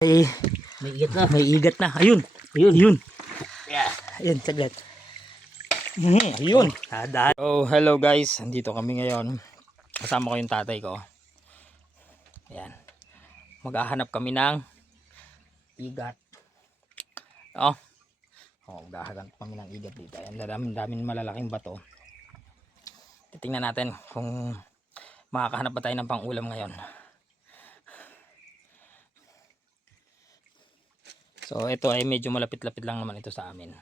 May, May igat na. may igat na. Ayun. Ayun. Ayun. Yeah. Ayun, saglit. Ayun. Oh, hello guys. Andito kami ngayon. Kasama ko yung tatay ko. Ayan. Maghahanap kami ng igat. Oh. Oh, maghahanap kami ng igat dito. Ayan, daming malalaking bato. Titingnan natin kung makakahanap pa tayo ng pang-ulam ngayon. So ito ay medyo malapit-lapit lang naman ito sa amin.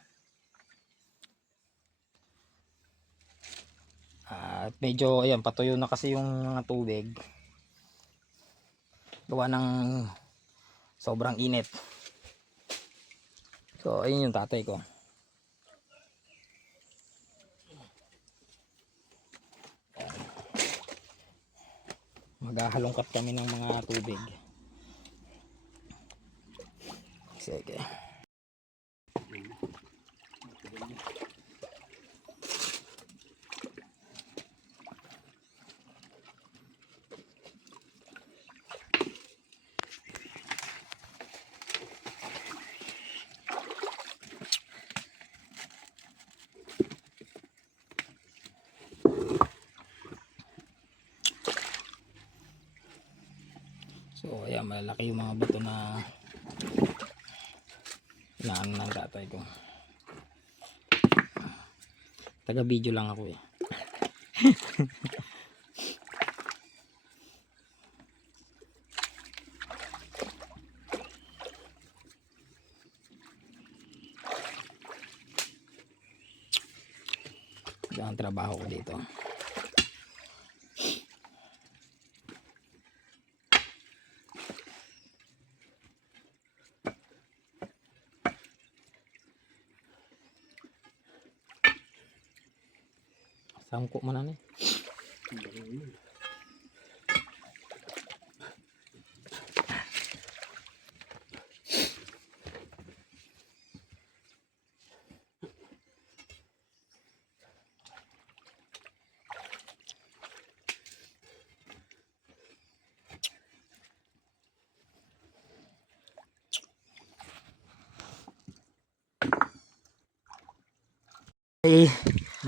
At medyo ayan, patuyo na kasi yung mga tubig. Gawa ng sobrang init. So ayun yung tatay ko. Maghahalongkat kami ng mga tubig. Sige. So ayan, malaki yung mga bato na inaano ng tatay ko. Taga video lang ako eh. Ito ang trabaho ko dito. Sangko mo na ni.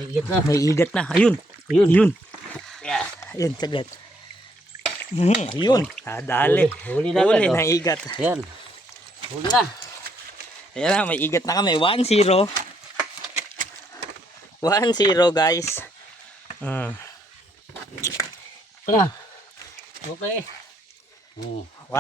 May igat na. May igat na. Ayun. Ayun. Ayun. Yeah. Ayun, saglit. Ayun. Dali. Huli na Huli agad, ng igat. Ayan. Huli na. Ayan na, may igat na kami. 1-0. 1-0 guys. Ito na. Okay. 1-0.